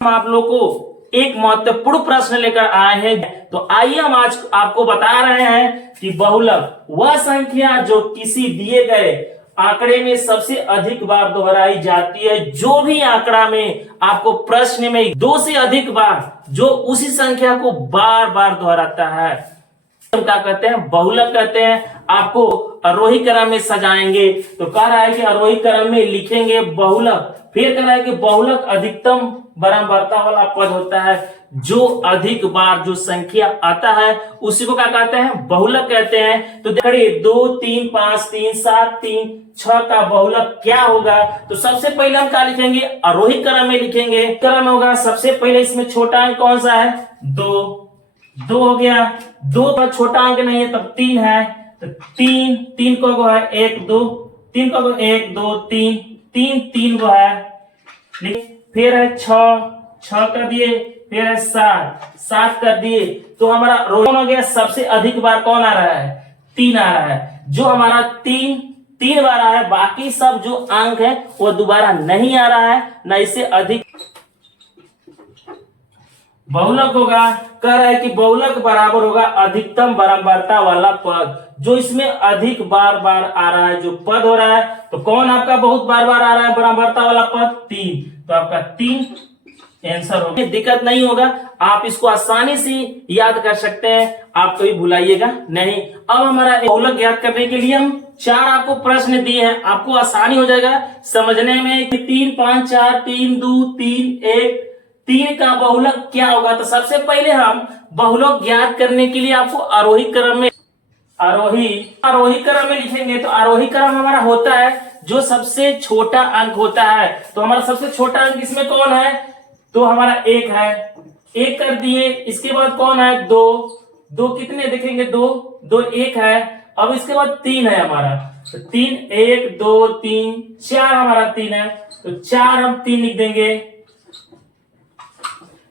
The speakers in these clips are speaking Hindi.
हम आप लोग को एक महत्वपूर्ण प्रश्न लेकर आए हैं। तो आइए हम आज आपको बता रहे हैं कि बहुलक वह संख्या जो किसी दिए गए आंकड़े में सबसे अधिक बार दोहराई जाती है। जो भी आंकड़ा में आपको प्रश्न में दो से अधिक बार जो उसी संख्या को बार बार दोहराता है, हम क्या कहते हैं? बहुलक कहते हैं। आपको आरोही क्रम में सजाएंगे तो कह रहा है कि आरोही क्रम में लिखेंगे बहुलक। फिर कह रहा है कि बहुलक अधिकतम बराबरता वाला पद होता है। जो अधिक बार जो संख्या आता है उसी को क्या कहते हैं? बहुलक कहते हैं। तो देखिए 2 3 5 3 7 3 6 का बहुलक क्या होगा? तो सबसे पहले हम क्या लिखेंगे? आरोही क्रम में लिखेंगे। क्रम में होगा सबसे पहले इसमें छोटा अंक कौन सा है? 2 हो गया। 2 का छोटा अंक नहीं है तब 3 है। तो 3 को है 1 2 3 को 1 2 3 3 को है। फिर है 6 कर दिए। फिर है 7 कर दिए। तो हमारा कौन हो गया? सबसे अधिक बार कौन आ रहा है? 3 आ रहा है। जो हमारा 3 बार आया है। बाकी सब जो अंक है वो दोबारा नहीं आ रहा है, न इससे अधिक बहुलक होगा। कह रहा है कि बहुलक बराबर होगा अधिकतम बराबरता वाला पद। जो इसमें अधिक बार बार आ रहा है जो पद हो रहा है, तो कौन आपका बहुत बार बार आ रहा है बराबरता वाला पद? 3। तो आपका 3 आंसर होगा। दिक्कत नहीं होगा, आप इसको आसानी से याद कर सकते हैं। आप कभी भुलाइएगा नहीं। अब हमारा बहुलक ज्ञात करने के लिए हम 4 आपको प्रश्न दिए हैं। आपको आसानी हो जाएगा समझने में। 3 5 4 3 2 3 1 3 का बहुलक क्या होगा? तो सबसे पहले हम बहुलक ज्ञात करने के लिए आपको आरोही क्रम में लिखेंगे। तो आरोही क्रम हमारा होता है जो सबसे छोटा अंक होता है। तो हमारा सबसे छोटा अंक इसमें कौन है? तो हमारा 1 है। 1 कर दिए। इसके बाद कौन है? 2 कितने देखेंगे? 2 1 है। अब इसके बाद 3 है हमारा। तो 3 1 2 3 4 हमारा 3 है। तो 4 हम 3 लिख देंगे,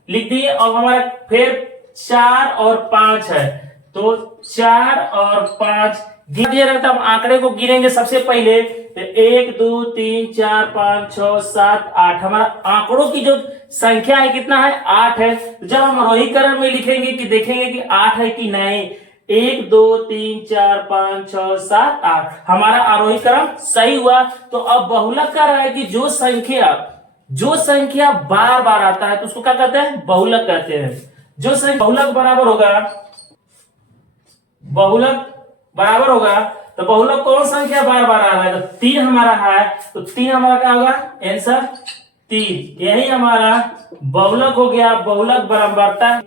लिख दिए। और हमारा फिर 4 और 5 है। तो 4 और 5 दिया रहता। हम आंकड़े को गिनेंगे सबसे पहले। तो 1 2 3 4 5 6 7 8 हमारा आंकड़ों की जो संख्या है कितना है? 8 है। जब हम आरोही क्रम में लिखेंगे कि देखेंगे कि 8 है कि नहीं। 1 2 3 4 5 6 7 8 हमारा आरोही क्रम सही हुआ। तो अब बहुलक कर रहा है कि जो संख्या बार बार आता है तो उसको क्या कहते हैं? बहुलक कहते हैं। जो संख्या बहुलक बराबर होगा तो बहुलक कौन संख्या बार बार आ रहा है? तो 3 हमारा है। तो 3 हमारा क्या होगा? आंसर 3। यही हमारा बहुलक हो गया। बहुलक बराबरता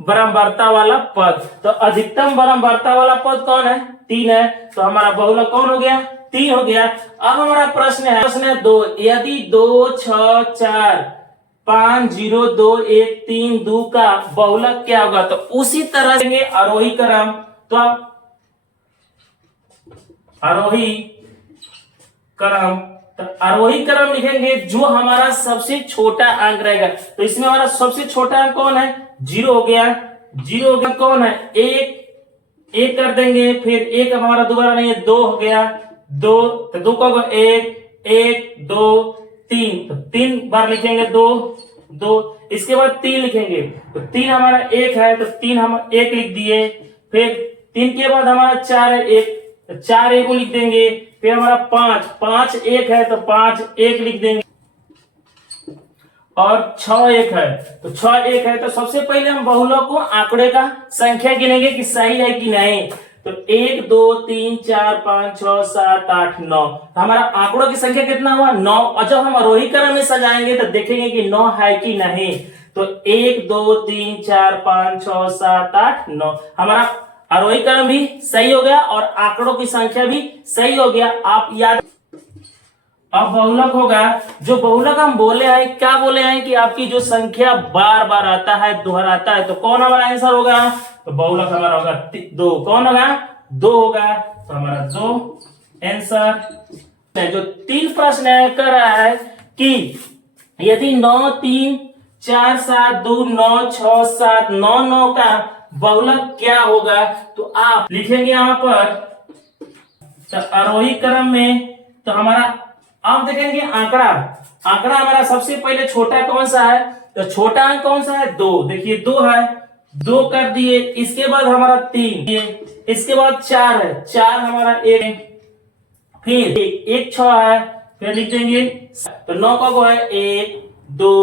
बराबरता वाला पद। तो अधिकतम बराबरता वाला पद कौन है? 3 है। तो हमारा बहुलक कौन हो गया? 3 हो गया। अब हमारा प्रश्न है 2। यदि 2 6 4 5 0 2 1 3 2 का बहुलक क्या होगा? तो उसी तरह से आरोही क्रम। तो आप आरोही क्रम लिखेंगे। जो हमारा सबसे छोटा अंक रहेगा तो इसमें हमारा सबसे छोटा अंक कौन है? 0 हो गया। 0 हो गया। कौन है? 1 कर देंगे। फिर 1 हमारा दोबारा नहीं है। 2 हो गया। 2 तो 2 को 1 1 2 3 तो 3 बार लिखेंगे। 2 इसके बाद 3 लिखेंगे। तो 3 हमारा 1 है। तो 3 हम 1 लिख दिए। फिर 3 के बाद हमारा 4 है। 1 तो 4 1 को लिख देंगे। फिर हमारा 5 1 है। तो 5 1 लिख देंगे। और 6 1 है। तो 6 1 है। तो सबसे पहले हम बहुलक को आंकड़े का संख्या गिनेंगे कि सही है कि नहीं। तो 1 2 3 4 5 6 7 8 9 तो हमारा आंकड़ों की संख्या कितना हुआ? 9। और जब हम आरोही क्रम में सजाएंगे तो देखेंगे कि 9 है कि नहीं। तो 1 2 3 4 5 6 7 8 9 हमारा आरोही क्रम भी सही हो गया और आंकड़ों की संख्या भी सही हो गया। आप याद। अब बहुलक होगा। जो बहुलक हम बोले हैं, क्या बोले हैं कि आपकी जो संख्या बार बार आता है, दोहराता है, तो कौन हमारा आंसर होगा? तो बहुलक हमारा होगा 2। कौन होगा? 2 होगा। तो हमारा 2 आंसर। जो 3 प्रश्न है कर रहा है कि यदि 9 3 4 7 2 9 6 7 9 9 का बहुलक क्या होगा? तो आप लिखेंगे यहां पर तो आरोही क्रम में। तो हमारा आप देखेंगे आंकड़ा हमारा सबसे पहले छोटा कौन सा है? तो छोटा अंक कौन सा है 2, देखिए 2 है, 2 कर दिए। इसके बाद हमारा 3, इसके बाद 4 है, 4 हमारा 1, फिर 1 6 है, फिर लिख देंगे तो 9 का को है 1 2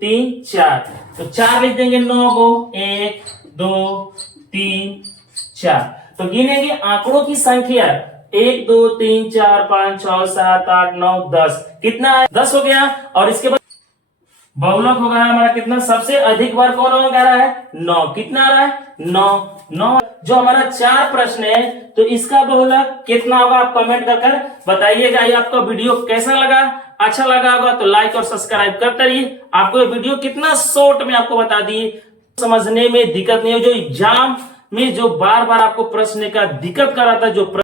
3 4, तो 4 लिख देंगे 9 को 1 2 3 4। तो गिनेंगे आंकड़ों की संख्या 1 2 3 4 5 6 7 8 9 10, कितना है 10 हो गया। और इसके बाद बहुलक हो गया हमारा कितना, सबसे अधिक बार कौन आ रहा है 9, कितना आ रहा है 9 9। जो हमारा 4 प्रश्न है तो इसका बहुलक कितना होगा आप कमेंट कर बताइएगा। ये आपका वीडियो कैसा लगा, अच्छा लगा होगा तो लाइक और सब्सक्राइब करते रहिए। आपको ये वीडियो कितना शॉर्ट में आपको बता दिए, समझने में दिक्कत नहीं हो। जो एग्जाम में जो बार बार आपको प्रश्न का दिक्कत कर रहा था, जो